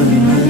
Hallelujah.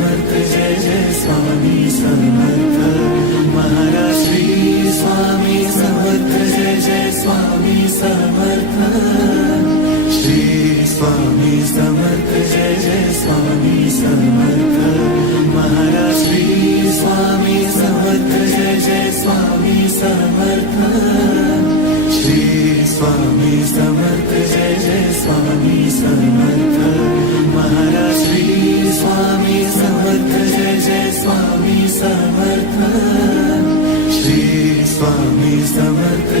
Bizde var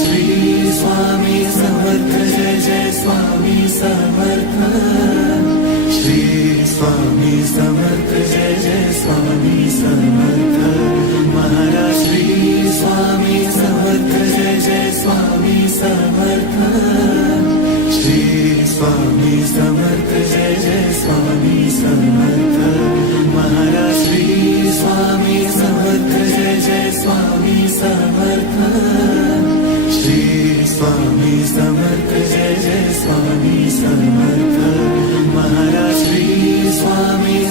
सर्वत्र Maharaj Shri Swami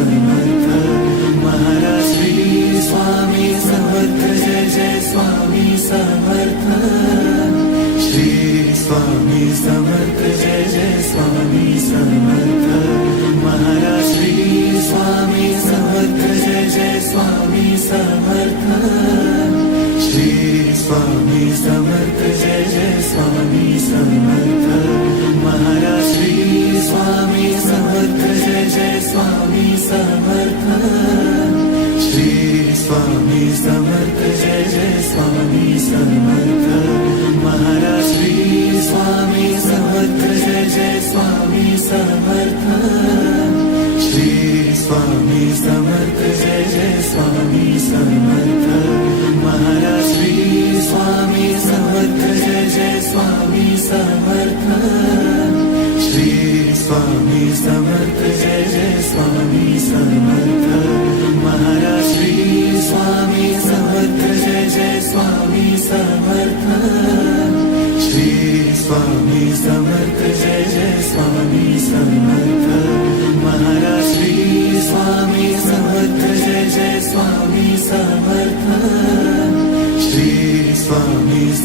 Amen. Samarth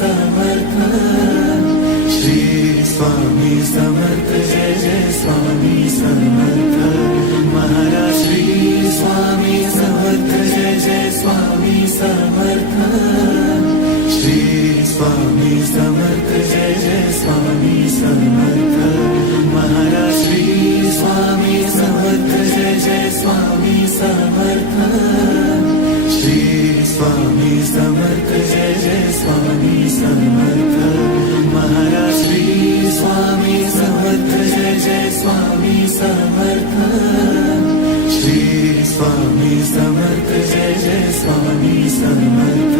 summer. Jesus, my Sarmata.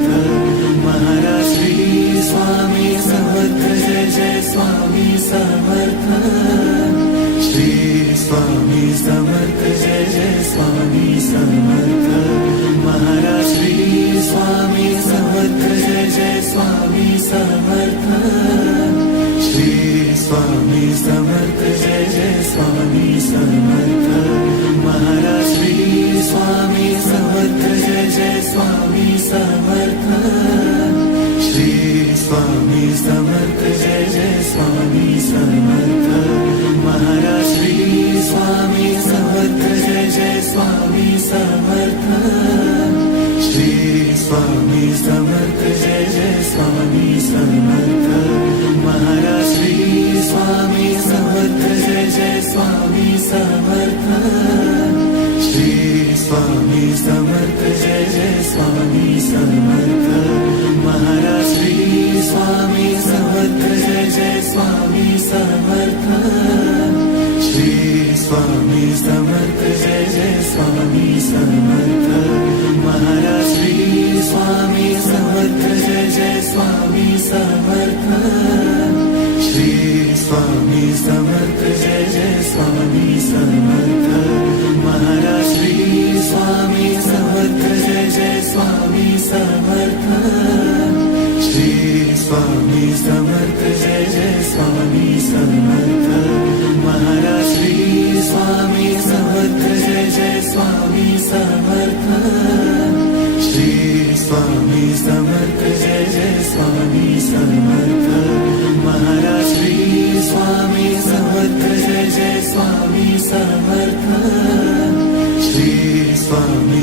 summer.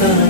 sun.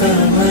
summer.